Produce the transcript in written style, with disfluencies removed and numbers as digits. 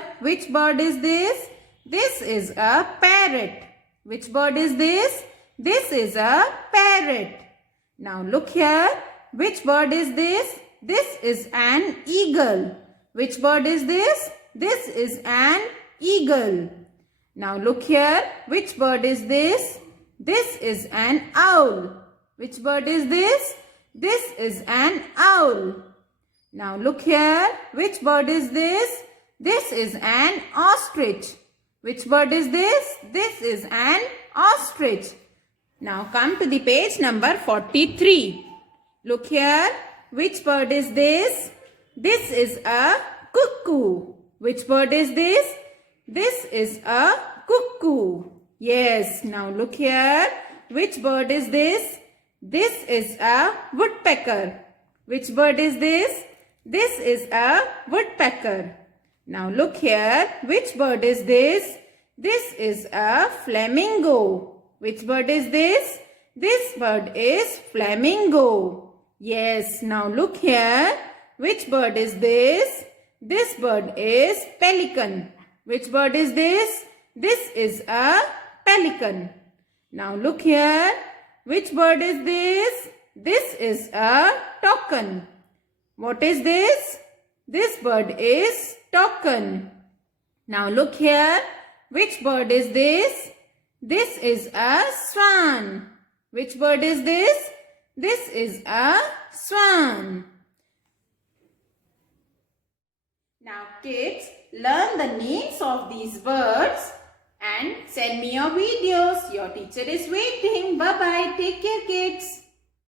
here, which bird is this? This is a parrot. Which bird is this? This is a parrot. Now look here, which bird is this? This is an eagle. Which bird is this? This is an eagle. Now look here, which bird is this? This is an owl. Which bird is this? This is an owl. Now look here, which bird is this? This is an ostrich. Which bird is this? This is an ostrich. Now come to the page number 43. Look here, which bird is this? This is a cuckoo. Which bird is this? This is a cuckoo. Yes, now look here, which bird is this? This is a woodpecker. Which bird is this? This is a woodpecker. Now look here, which bird is this? This is a flamingo. Which bird is this? This bird is flamingo. Yes, now look here, which bird is this? This bird is pelican. Which bird is this? This is a pelican. Now look here, which bird is this? This is a toucan. What is this? This bird is toucan. Now look here, which bird is this? This is a swan. Which bird is this? This is a swan. Now kids, learn the names of these birds and send me your videos. Your teacher is waiting. Bye-bye. Take care, kids.